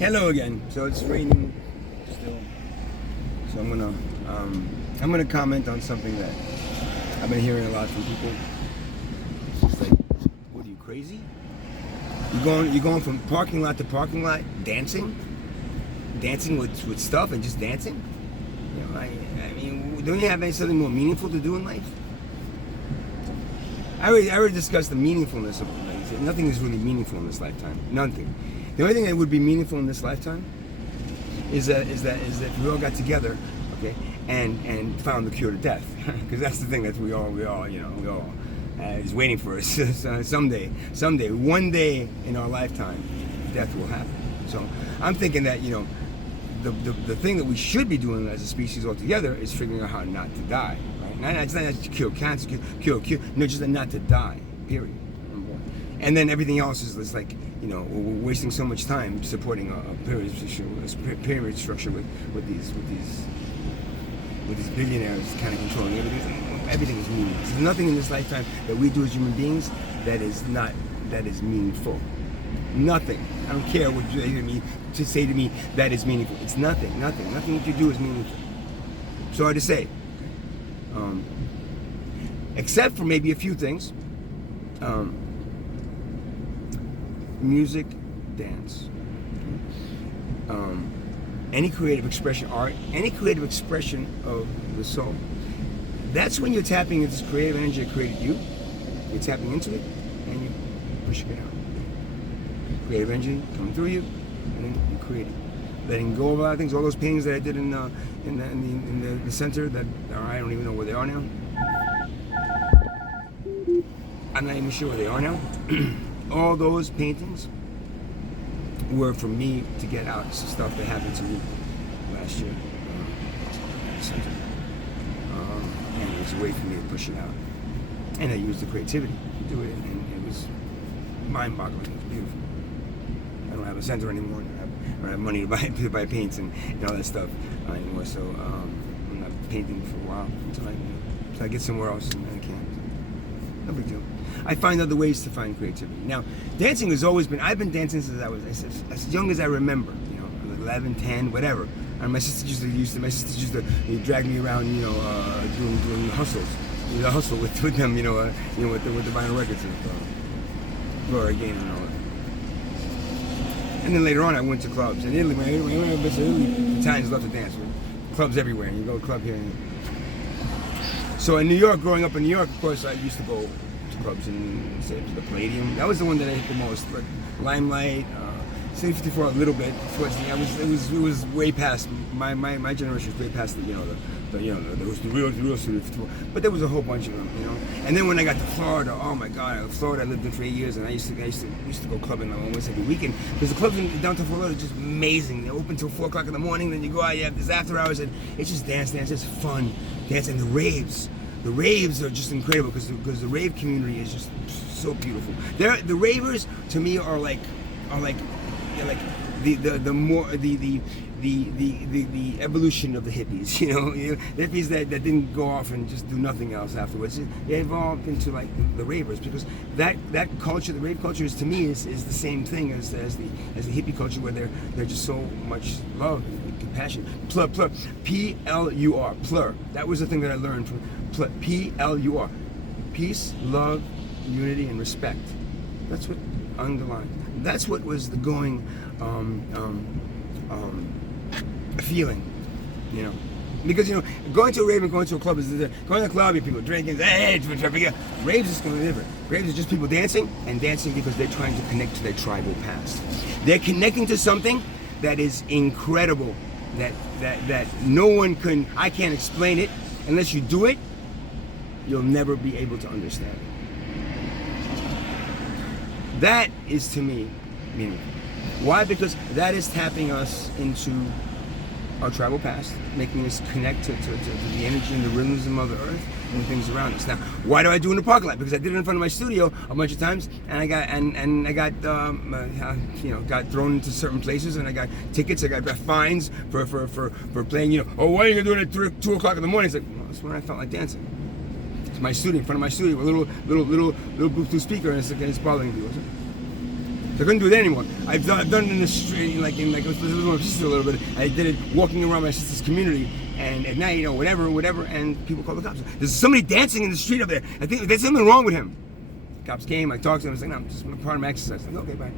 Hello again. So it's raining still. So I'm gonna comment on something that I've been hearing a lot from people. It's like, what are you, crazy? You're going from parking lot to parking lot dancing with stuff and just dancing? You know, I mean, don't you have something more meaningful to do in life? I already discussed the meaningfulness of life. Nothing is really meaningful in this lifetime. Nothing. The only thing that would be meaningful in this lifetime is that we all got together, okay, and found the cure to death, because that's the thing that we all is waiting for us. someday, one day in our lifetime, death will happen. So I'm thinking that the thing that we should be doing as a species altogether is figuring out how not to die. Right? It's not to cure cancer, cure. No, just not to die. Period. And then everything else is like, we're wasting so much time supporting a pyramid structure with these billionaires kind of controlling everything. Everything is meaningless. There's nothing in this lifetime that we do as human beings that is meaningful. Nothing. I don't care what you say to me that is meaningful. It's nothing. Nothing that you do is meaningful. Sorry to say. Except for maybe a few things. Music, dance, any creative expression, art, any creative expression of the soul. That's when you're tapping into this creative energy that created you. You're tapping into it, and you push it out. Creative energy coming through you, and then you create it. Letting go of a lot of things, all those paintings that I did in the center that I don't even know where they are now. I'm not even sure where they are now. All those paintings were for me to get out some stuff that happened to me last year. And it was a way for me to push it out. And I used the creativity to do it, and it was mind-boggling. It was beautiful. I don't have a center anymore. I don't have money to buy paints and all that stuff anymore. So I'm not painting for a while until I get somewhere else, and then I can't. No big deal. I find other ways to find creativity. Now, dancing has always been, I've been dancing since I was as young as I remember, 11, 10, whatever. And my sister used to drag me around, doing hustles. The hustle with them, with the vinyl records and Gloria Gaynor and all that. And then later on, I went to clubs. In Italy, when I went to Italy, Italians love to dance. Clubs everywhere, and you go to a club here. So in New York, growing up in New York, of course, I used to go clubs and say the Palladium. That was the one that I hit the most. But Limelight, City 54 a little bit. Towards the it was way past my generation. Was way past the real City 54. But there was a whole bunch of them, And then when I got to Florida, oh my God, Florida I lived in for 8 years, and I used to go clubbing almost every weekend because the clubs in downtown Florida are just amazing. They open till 4 o'clock in the morning. Then you go out, you have this after hours, and it's just dance. It's fun dance, and the raves. The raves are just incredible because the rave community is just so beautiful. The ravers to me are like the evolution of the hippies. The hippies that didn't go off and just do nothing else afterwards. They evolved into like the ravers because that culture, the rave culture, to me is the same thing as the hippie culture, where they're just so much love and compassion. Plur, P-L-U-R, plur. That was the thing that I learned from P-L-U-R. Peace, love, unity, and respect. That's what underlined. That's what was the going feeling, Because going to a rave and going to a club is going to a club, people drinking, raves is going to be different. Raves is just people dancing because they're trying to connect to their tribal past. They're connecting to something that is incredible, that no one can. I can't explain it unless you do it. You'll never be able to understand it. That is, to me, meaningful. Why? Because that is tapping us into our tribal past, making us connect to the energy and the rhythm of the earth and the things around us. Now, why do I do it in the parking lot? Because I did it in front of my studio a bunch of times, and I got got thrown into certain places, and I got tickets. I got fines for playing. Why are you gonna do it at 2 o'clock in the morning? It's like, well, that's when I felt like dancing. My studio, in front of my studio, a little Bluetooth speaker, and it's bothering people. I couldn't do it anymore. I've done it in the street, like I was with my sister a little bit. I did it walking around my sister's community, and at night, whatever, and people call the cops. There's somebody dancing in the street up there. I think there's something wrong with him. The cops came, I talked to him, I was like, no, I'm just part of my exercise. I said, okay, bye.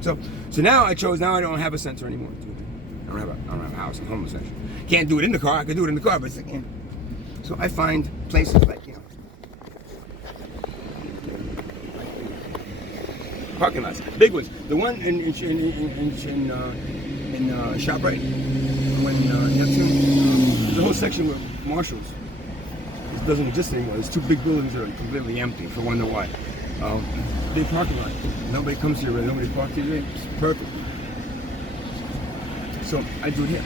So now I don't have a center anymore. I don't have a house, I'm homeless actually. Can't do it in the car, I could do it in the car, but I can't. So I find places like, parking lots, big ones. The one in ShopRite, when Neptune, there's a whole section with Marshalls. It doesn't exist anymore. There's 2 big buildings that are completely empty for wonder why. Big parking lot. Nobody comes here, nobody parks here. It's perfect. So I do it here.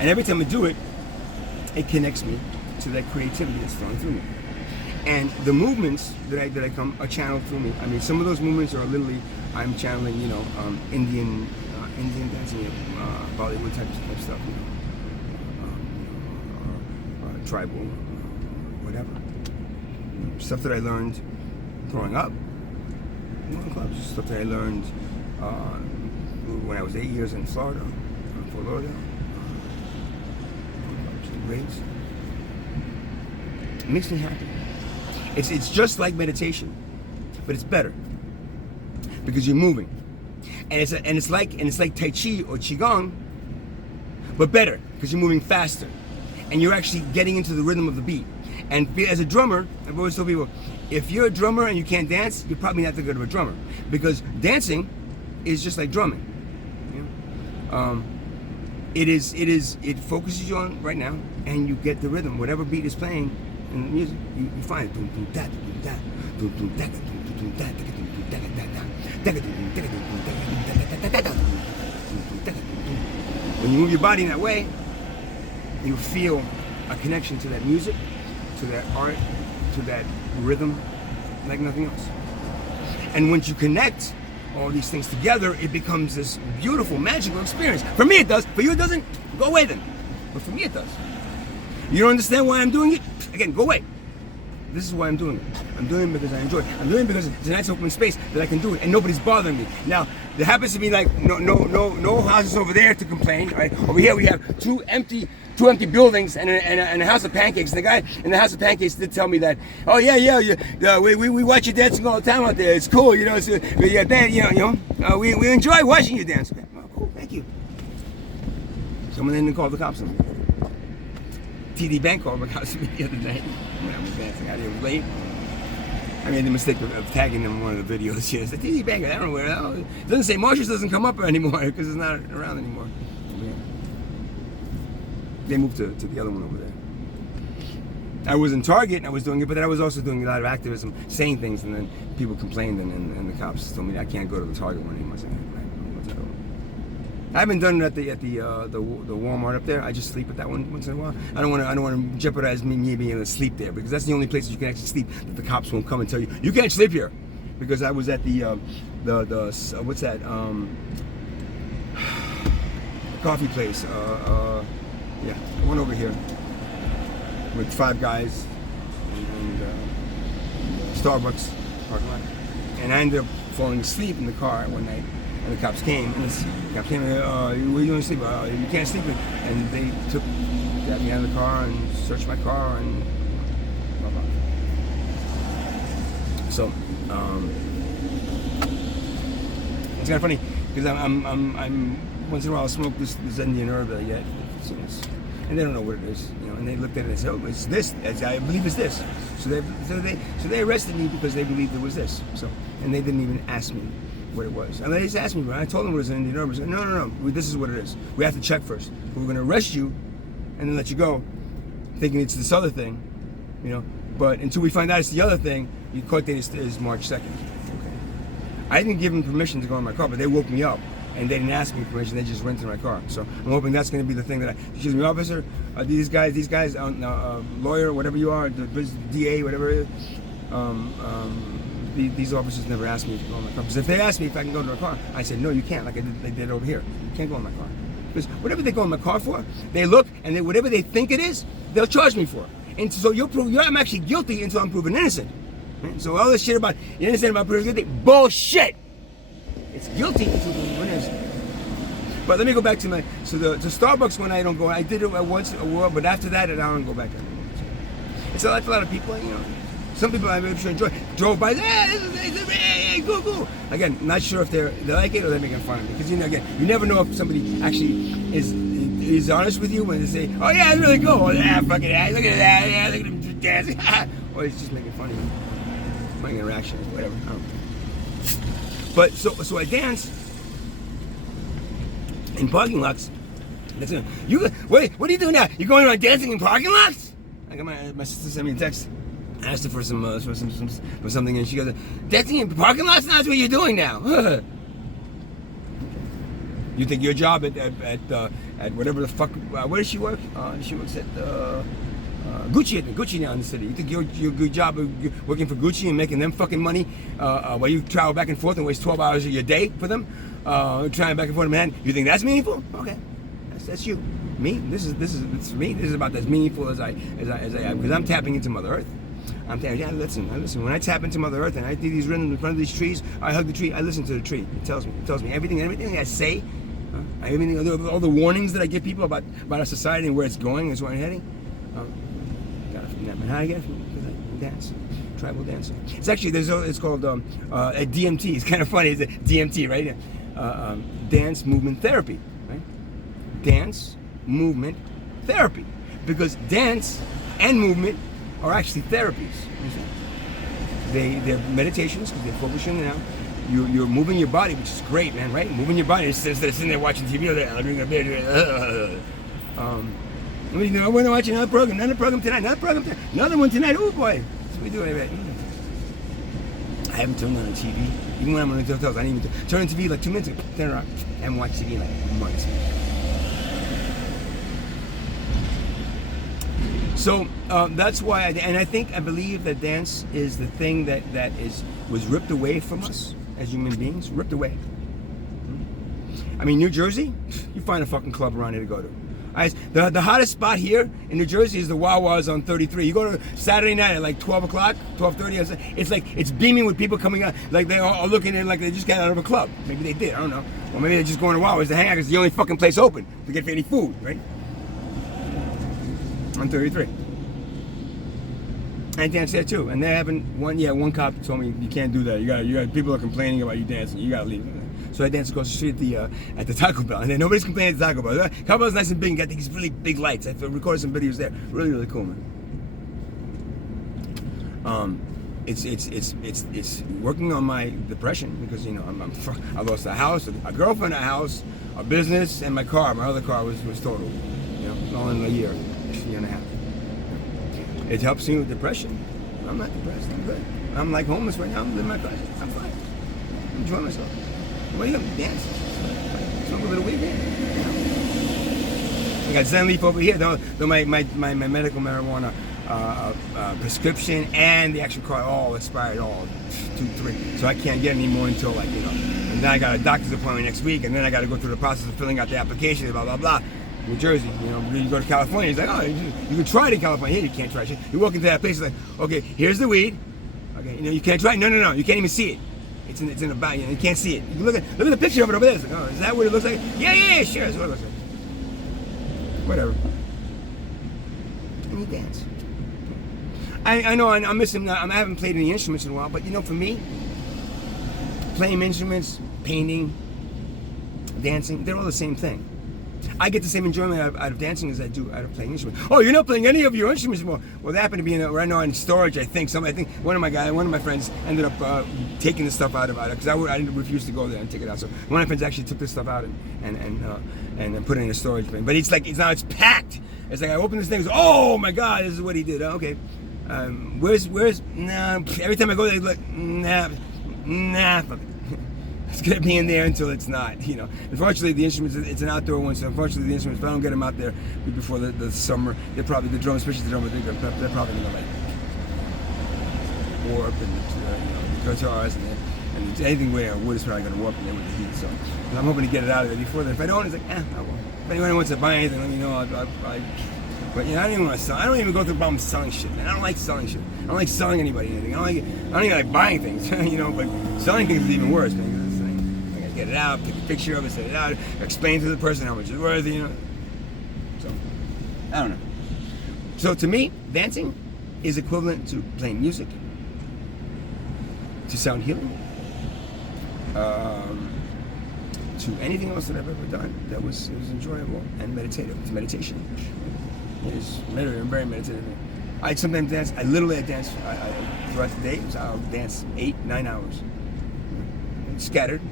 And every time I do it, it connects me to that creativity that's flowing through me. And the movements that I come are channeled through me. I mean, some of those movements are literally I'm channeling, Indian dancing, Bollywood type stuff, tribal, whatever. Stuff that I learned growing up in clubs. Stuff that I learned when I was 8 years in Florida, Fort Lauderdale. Raves. It makes me happy. It's just like meditation, but it's better because you're moving, and it's like Tai Chi or Qigong, but better because you're moving faster, and you're actually getting into the rhythm of the beat. And as a drummer, I've always told people, if you're a drummer and you can't dance, you're probably not that good of a drummer, because dancing is just like drumming. It focuses you on right now, and you get the rhythm, whatever beat is playing. In the music, you find it. When you move your body in that way, you feel a connection to that music, to that art, to that rhythm, like nothing else. And once you connect all these things together, it becomes this beautiful, magical experience. For me, it does. For you, it doesn't. Go away then. But for me, it does. You don't understand why I'm doing it? Again, go away. This is why I'm doing it. I'm doing it because I enjoy it. I'm doing it because it's a nice open space that I can do it, and nobody's bothering me. Now, there happens to be like no houses over there to complain. Right? Over here we have two empty buildings and a house of pancakes. And the guy in the house of pancakes did tell me that, oh we watch you dancing all the time out there. It's cool, So, we enjoy watching you dance. Oh, cool, thank you. Someone didn't call the cops on me. TD Bank called my house the other night when I was dancing out here late. I made the mistake of tagging them in one of the videos. It's the TD Bank. I don't know where. It doesn't say Marshalls doesn't come up anymore because it's not around anymore. Yeah. They moved to the other one over there. I was in Target and I was doing it, but then I was also doing a lot of activism, saying things, and then people complained, and the cops told me I can't go to the Target one anymore. I haven't done it at the Walmart up there. I just sleep at that one once in a while. I don't want to jeopardize me being able to sleep there, because that's the only place that you can actually sleep that the cops won't come and tell you can't sleep here. Because I was at the what's that coffee place? Yeah, I went over here with 5 guys and Starbucks parking lot, and I ended up falling asleep in the car one night. And the cops came, where are you doing sleep? You can't sleep. And they got me out of the car and searched my car and blah, blah. So, it's kind of funny because I'm once in a while I'll smoke this Indian herb that I get, and they don't know what it is, and they looked at it and said, oh, it's this. I believe it's this. So they arrested me because they believed it was this. So, and they didn't even ask me what it was. And they just asked me, but I told them it was an Indian herb. I said, no, this is what it is. We have to check first. We're going to arrest you and then let you go, thinking it's this other thing, But until we find out it's the other thing, your court date is March 2nd. Okay. I didn't give them permission to go in my car, but they woke me up and they didn't ask me permission. They just rented my car. So I'm hoping that's going to be the thing that excuse me, officer, these guys, lawyer, whatever you are, the DA, whatever it is. These officers never asked me to go in my car. Because if they asked me if I can go to my car, I said, no, you can't, like they did over here. You can't go in my car. Because whatever they go in my car for, they look, and whatever they think it is, they'll charge me for. And so I'm actually guilty until I'm proven innocent. Right? So all this shit about you understand about pretty guilty, bullshit. It's guilty until when it is. But let me go back to to Starbucks when I don't go. I did it once a while, but after that I don't go back anymore. It's like a lot of people, you know. Some people I'm sure enjoy. Drove by, hey, go. Again, not sure if they like it or they're making fun of me. Because again, you never know if somebody actually is honest with you when they say, oh yeah, it's really cool. Oh, yeah, fucking ass, look at that, yeah, look at him dancing. Or it's just making fun of you. My interaction, whatever. I don't know. But so I dance in parking lots. That's it. What are you doing now? You going around dancing in parking lots? I got my sister sent me a text. I asked her for something, and she goes, "Dancing in parking lots? That's what you're doing now." You think your job at whatever the fuck? Where does she work? She works at Gucci. At Gucci now in the city. You think your good job of working for Gucci and making them fucking money while you travel back and forth and waste 12 hours of your day for them, trying back and forth, man? You think that's meaningful? Okay, that's you. Me? This is for me. This is about as meaningful as I am because I'm tapping into Mother Earth. I'm telling you, listen. When I tap into Mother Earth and I do these rhythms in front of these trees, I hug the tree. I listen to the tree. It tells me everything I say, everything, all the warnings that I give people about our society and where it's going and where I'm heading. Got it from them. And how I get it from? Because I dance, tribal dancing. It's actually it's called a DMT. It's kind of funny. It's a DMT, right? Dance movement therapy, right? Dance movement therapy, because dance and movement are actually therapies. They're meditations because they're focusing now. You're moving your body, which is great, man, right? Moving your body instead of sitting there watching TV. I want to watch another program tonight, another one tonight. Oh boy, that's what we do. I haven't turned on the TV. Even when I'm on the hotels, I didn't even turn on TV like 2 minutes ago. Turn it on. I haven't watched TV in like months. So that's why, I believe that dance is the thing that was ripped away from us as human beings, ripped away. I mean, New Jersey, you find a fucking club around here to go to. The hottest spot here in New Jersey is the Wawa's on 33. You go to Saturday night at like 12 o'clock, 12:30. It's like it's beaming with people coming out, like they are looking in like they just got out of a club. Maybe they did, I don't know. Or maybe they're just going to Wawa's to hang out because it's the only fucking place open to get any food, right? On 33. I dance there too, and they're having one cop told me you can't do that. You got people are complaining about you dancing. You gotta leave. So I dance across the street at the Taco Bell, and then nobody's complaining at the Taco Bell. Taco Bell's nice and big and got these really big lights. I recorded some videos there. Really, really cool, man. It's working on my depression because I lost a house, a girlfriend, a house, a business, and my car. My other car was totaled. All in a year and a half. It helps me with depression. I'm not depressed. I'm good. I'm like homeless right now. I'm living my life. I'm fine. I'm enjoying myself. What are you gonna dance? Smoke a little weed, man. I got Zen Leaf over here. Though my medical marijuana prescription and the actual card all expired, all 2, 3. So I can't get any more until And then I got a doctor's appointment next week, and then I got to go through the process of filling out the application. Blah blah blah. New Jersey, you go to California, he's like, oh, you can try it in California. Here, you can't try shit. You walk into that place, it's like, okay, here's the weed. Okay, you can't try it. No, you can't even see it. It's in a bag. You can't see it. You look at the picture of it over there. It's like, oh, is that what it looks like? Yeah, sure, that's what it looks like. Whatever. And you dance. I know I'm missing. I haven't played any instruments in a while, but for me, playing instruments, painting, dancing, they're all the same thing. I get the same enjoyment out of dancing as I do out of playing instruments. Oh, you're not playing any of your instruments anymore. Well, they happen to be right now in storage. I think one of my friends ended up taking the stuff out of it because I didn't refuse to go there and take it out. So one of my friends actually took this stuff out and put it in a storage bin. But it's packed. It's like I open this thing. It's, oh my God, this is what he did. Okay, where's nah? Every time I go there, like nah. Fuck it. It's gonna be in there until it's not, Unfortunately, the instruments, it's an outdoor one, so unfortunately the instruments, if I don't get them out there before the summer, they're probably, the drums, especially the drummer, they're probably gonna warp, and the guitars, and anything where wood is probably gonna warp in there with the heat, so I'm hoping to get it out of there before then. If I don't, it's like, I won't. If anyone wants to buy anything, let me know. But I don't even want to sell. I don't even go through the problem selling shit, man. I don't like selling shit. I don't like selling anybody anything. I don't even like buying things, But selling things is even worse, man. I gotta get it out, take a picture of it, set it out, explain to the person how much it's worth, So I don't know. So to me, dancing is equivalent to playing music, to sound healing, to anything else that I've ever done that was enjoyable and meditative. It's meditation. It is very meditative. I sometimes dance. I dance throughout the day. So I'll dance 8-9 hours, scattered.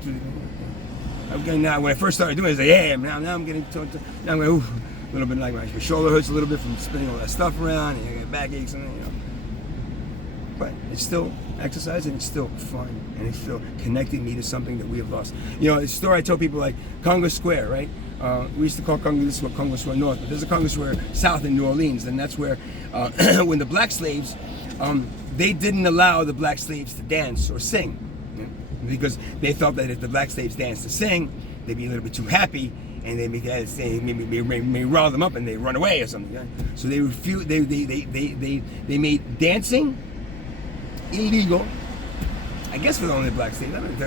I'm getting now. When I first started doing it, I was like, yeah. Now I'm getting to now I'm going a little bit like my shoulder hurts a little bit from spinning all that stuff around, and I get backaches and But it's still exercise, and it's still fun, and it's still connecting me to something that we have lost. The story I tell people, like Congress Square, right? We used to call Congress Square North, but there's a Congress Square South in New Orleans, and that's where, when the black slaves, they didn't allow the black slaves to dance or sing, because they thought that if the black slaves danced or sing, they'd be a little bit too happy, and they may rile them up, and they run away or something. So they refused. They made dancing illegal. I guess for the only black slaves. I think they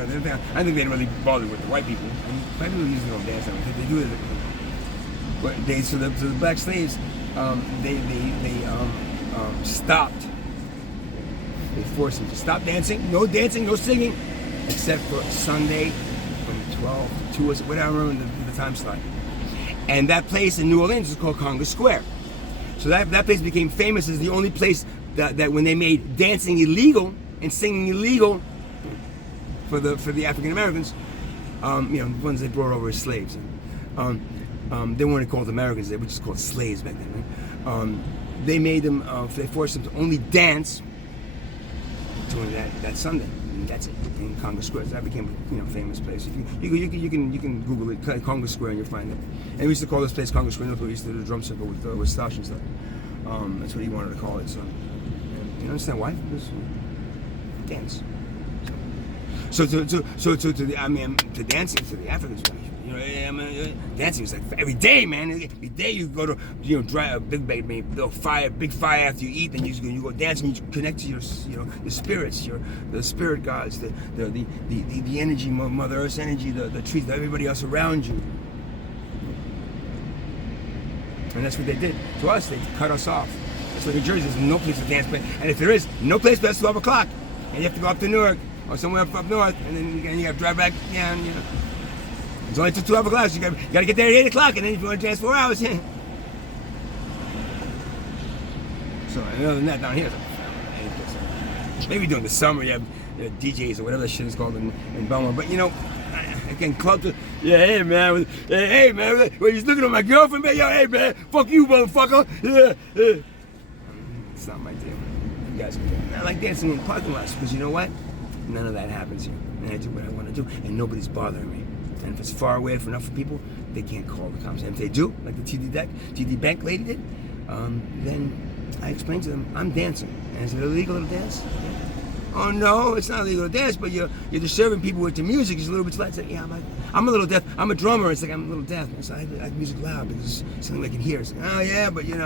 didn't really bother with the white people. White people usually don't dance. They do it. But so the black slaves, they stopped. They forced them to stop dancing. No dancing, no singing, except for Sunday from 12 to 2 or whatever. I remember the time slot. And that place in New Orleans is called Congress Square. So that place became famous as the only place that when they made dancing illegal and singing illegal for the African Americans, the ones they brought over as slaves. They weren't called Americans; they were just called slaves back then. Right? They made them. They forced them to only dance during that Sunday, and that's it in Congress Square. So that became a famous place. You can Google it, Congress Square, and you'll find it. And we used to call this place Congress Square. We used to do the drum circle with Stash and stuff. That's what he wanted to call it. So you understand why? Because dance. So to dancing to the Africans, dancing is like every day, man. Every day you go to dry a big fire after you eat, then you go dance and you connect to your spirits, the spirit gods, the energy, Mother Earth's energy, the trees, everybody else around you. And that's what they did to us. They cut us off. So New Jersey, there's no place to dance, and if there is, no place past 12 o'clock, and you have to go up to Newark or somewhere up north, and then you have to drive back down. It's only till 12 o'clock. So you got to get there at 8 o'clock, and then if you want to dance 4 hours, So other than that, down here, maybe during the summer you have DJs or whatever that shit is called in Belmont. But again, club to hey man, well, he's looking at my girlfriend, man. Yo, hey man, fuck you, motherfucker. Yeah. It's not my deal. You guys can do it. I like dancing in parking lots because you know what? None of that happens here. And I do what I want to do, and nobody's bothering me. And if it's far away for enough people, they can't call the cops. And if they do, like the TD Bank lady did, then I explain to them, I'm dancing. And is it illegal to dance? Oh no, it's not illegal to dance, but you're disturbing people with the music. It's a little bit loud. It's like, yeah, I'm a little deaf. I'm a drummer. It's like I'm a little deaf. So I like music loud because it's something I can hear. It's like, oh yeah, but you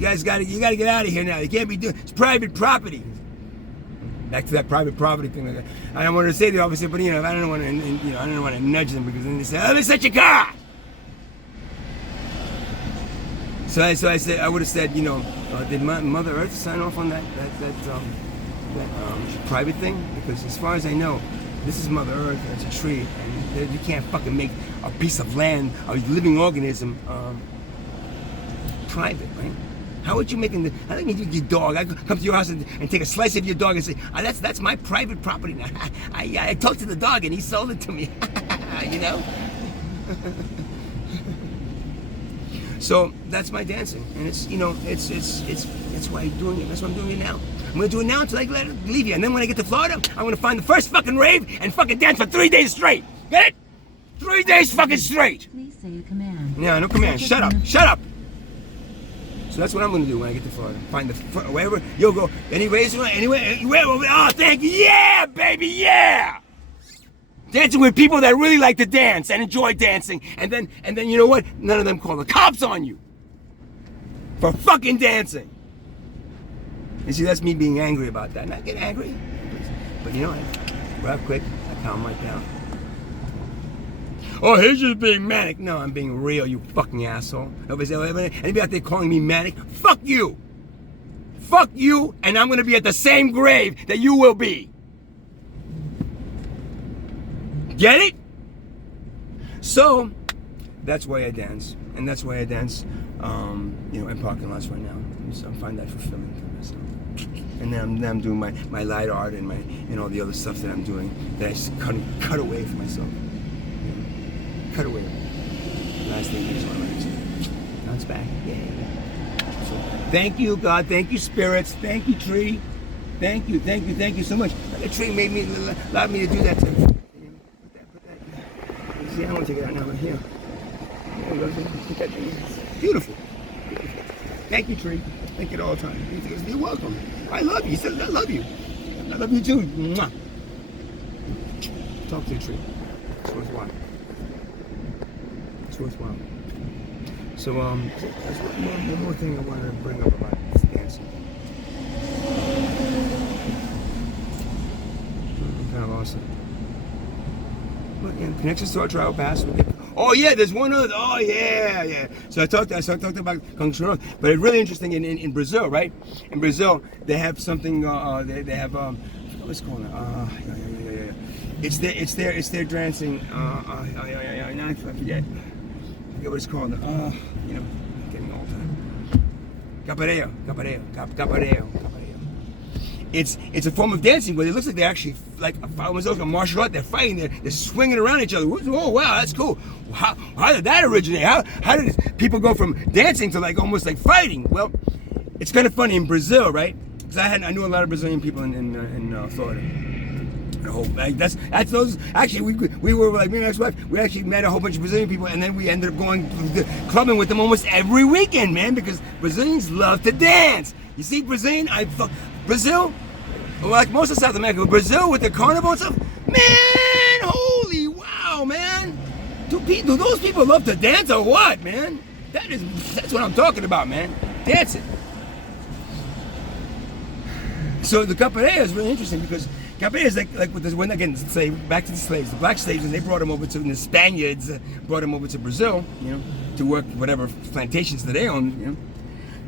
guys got to get out of here now. You can't be doing. It's private property. Back to that private property thing. I don't want to say the opposite, but I don't want to nudge them because then they say, oh, let me set your car. So I said, I would have said, did Mother Earth sign off on that private thing? Because as far as I know, this is Mother Earth, and it's a tree, and you can't fucking make a piece of land, a living organism, private, right? How would you make I think your dog. I come to your house and take a slice of your dog and say, that's my private property now. I talked to the dog and he sold it to me. So that's my dancing, and it's that's why I'm doing it. That's why I'm doing it now. I'm gonna do it now until I leave you, and then when I get to Florida, I'm gonna find the first fucking rave and fucking dance for 3 days straight. Get it? 3 days fucking straight. Please say a command. Yeah, no command. Shut up. Shut up. So that's what I'm gonna do when I get to Florida. Find wherever you'll go. Anywhere. Oh, thank you. Yeah, baby. Yeah. Dancing with people that really like to dance and enjoy dancing, and then you know what? None of them call the cops on you. for fucking dancing. And see, that's me being angry about that. And I get angry, but you know what? Real quick, I calm right down. Oh, he's just being manic. No, I'm being real, you fucking asshole. Anybody out there calling me manic? Fuck you. Fuck you, and I'm gonna be at the same grave that you will be. Get it? So, that's why I dance. And that's why I dance, in parking lots right now. So I find that fulfilling for myself. And then I'm doing my light art and all the other stuff that I'm doing that I just cut away from myself. Cut away. Last thing is one of now it's back. Yay. So thank you, God. Thank you, spirits. Thank you, tree. Thank you so much. The tree allowed me to do that too. Put that. See, I don't want to take it out now, but here. Put that thing. Beautiful. Thank you, tree. Thank you all the time. You're welcome. I love you. He says, I love you. I love you too. Mwah. Talk to the tree. It's worthwhile. It's worthwhile. So, there's one more thing I wanted to bring up about this dancing. Kind of lost it. Well, yeah, connections to our travel pass. Oh yeah, there's one other. Oh yeah. So I talked about control, but it's really interesting in Brazil, right? In Brazil, they have something. They have what's it called? Yeah. It's their dancing. I forget what it's called. Getting all the time. Capoeira. It's a form of dancing where it looks like they're actually like a martial art. They're fighting. They're swinging around each other. Oh wow, that's cool. How did that originate? How did people go from dancing to like almost like fighting? Well, it's kind of funny in Brazil, right? Because I knew a lot of Brazilian people in Florida. That's those. Actually, we were like me and my ex-wife. We actually met a whole bunch of Brazilian people, and then we ended up going clubbing with them almost every weekend, man. Because Brazilians love to dance. You see, Brazil, like most of South America, Brazil with the carnival and stuff. Man, holy wow, man. Do those people love to dance or what, man? That's what I'm talking about, man. Dancing. So the capoeira is really interesting because capoeira is like with this one again. Say back to the slaves, the black slaves, and they brought them over to the Spaniards, brought them over to Brazil, to work whatever plantations that they owned,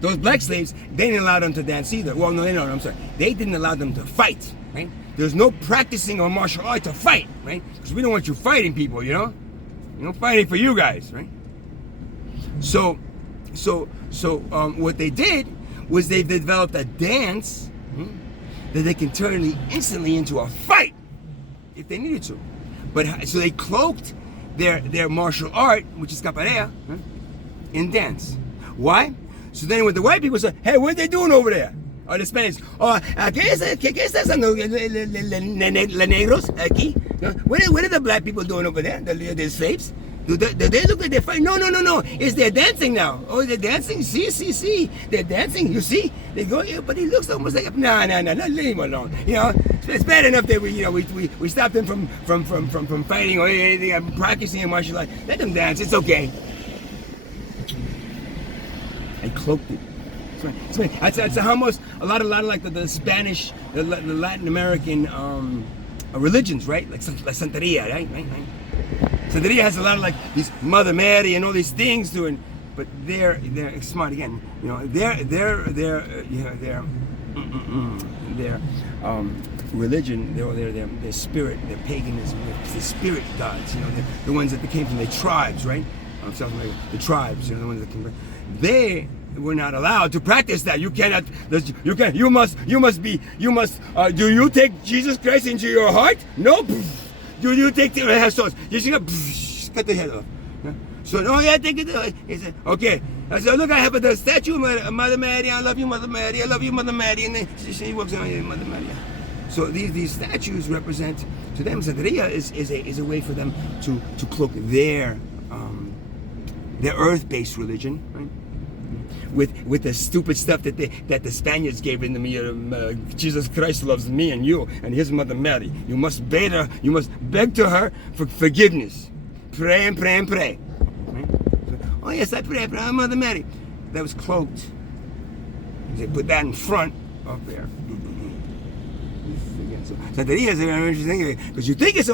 Those black slaves, they didn't allow them to dance either. Well, no, I'm sorry. They didn't allow them to fight, right? There's no practicing or martial art to fight, right? Because we don't want you fighting people, fighting for you guys, right? So, what they did was they developed a dance that they can turn instantly into a fight if they needed to. But so they cloaked their martial art, which is capoeira, in dance. Why? So then when the white people say, hey, what are they doing over there? Or the Spanish, ¿qué está haciendo los negros aquí? What are the black people doing over there, the slaves? Do they look like they're fighting? No. It's they're dancing now. Oh, they're dancing? See. They're dancing, you see? They go, yeah, but he looks almost like, no, leave him alone. It's bad enough that we stopped them from fighting or anything. I'm practicing in martial arts. Let them dance, it's okay. I cloaked it. That's how almost a lot of like the Spanish, the Latin American religions, right? Like Santeria, right? Santeria has a lot of like these Mother Mary and all these things doing, but they're smart again. Their religion, their spirit, their paganism, the spirit gods. The ones that came from the tribes, right? Of South America, the tribes, the ones that came. They were not allowed to practice that. You cannot. You must be. Do you take Jesus Christ into your heart? No. Do you take the head swords? You should cut the head off. So take it. He said, okay. I said, look, I have the statue of Mother Mary. I love you, Mother Mary. I love you, Mother Mary. And then she walks on, Mother Mary. So these statues represent to them. Santeria is a way for them to cloak their earth-based religion, right? With the stupid stuff that the Spaniards gave in me. Jesus Christ loves me and you and his Mother Mary. You must beg to her for forgiveness. Pray and pray and pray. Right? So, oh yes, I pray, Mother Mary. That was cloaked They put that in front up there. So Santeria is an interesting thing because you think it's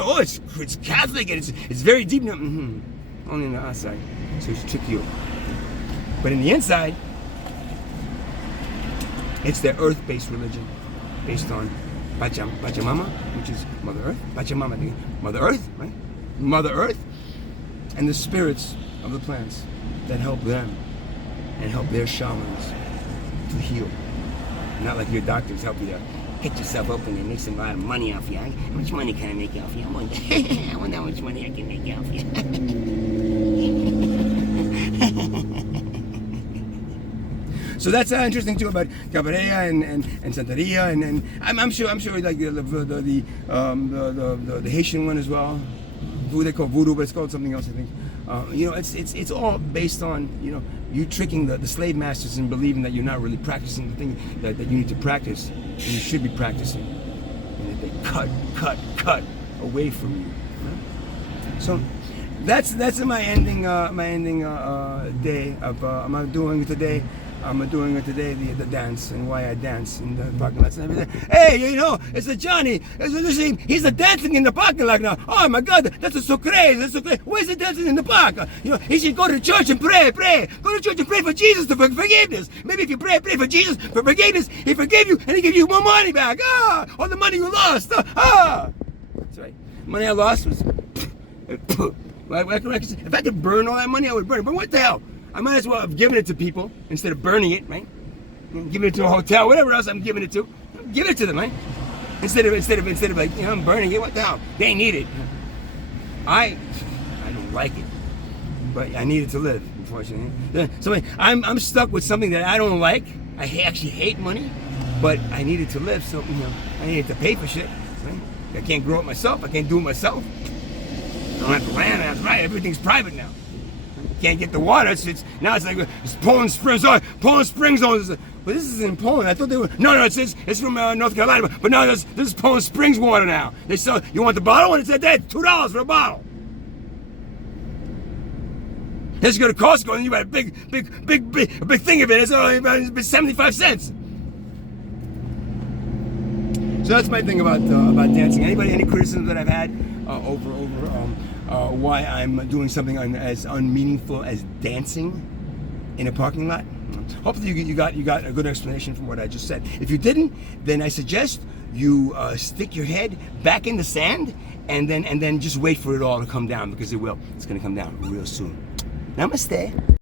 Catholic and it's very deep. Only on the outside, so it's trick you. But in the inside, it's their earth-based religion, based on Pachamama, which is Mother Earth. Pachamama, Mother Earth, right? Mother Earth, and the spirits of the plants that help them and help their shamans to heal. Not like your doctors help you to hit yourself open and make some lot of money off you. How much money can I make off you? I wonder how much money I can make off you. So that's interesting too about Cabrera and Santeria, and I'm sure like the Haitian one as well. Who they call voodoo, but it's called something else, I think. It's all based on you tricking the slave masters and believing that you're not really practicing the thing that you need to practice and you should be practicing, and that they cut away from you. So that's my ending day of I'm doing today the dance and why I dance in the parking lots and everything. Hey, it's a Johnny. He's dancing in the parking lot now. Oh my God, that's so crazy. That's so crazy. Where's he dancing in the park? He should go to church and pray. Go to church and pray for Jesus for forgiveness. Maybe if you pray for Jesus for forgiveness, He forgave you and He give you more money back. All the money you lost. That's right. Money I lost was. If I could burn all that money, I would burn it. But what the hell? I might as well have given it to people instead of burning it, right? Giving it to a hotel, whatever else I'm giving it to. Give it to them, right? Instead of like, I'm burning it. What the hell? They need it. I don't like it, but I need it to live, unfortunately. So I'm stuck with something that I don't like. I actually hate money, but I need it to live. So I need it to pay for shit. Right? I can't grow it myself. I can't do it myself. I don't have the land. That's right. Everything's private now. Can't get the water. It's like it's Poland Springs. Oh, Poland Springs. But this is in Poland. I thought they were. No, it's from North Carolina. But no, this is Poland Springs water now. They sell. You want the bottle? And it's at that $2 for a bottle. Let's go to Costco and you buy a big thing of it. It's only about 75 cents. So that's my thing about dancing. Any criticism that I've had over why I'm doing something as unmeaningful as dancing in a parking lot? Hopefully you got a good explanation from what I just said. If you didn't, then I suggest you stick your head back in the sand and then just wait for it all to come down, because it will. It's going to come down real soon. Namaste.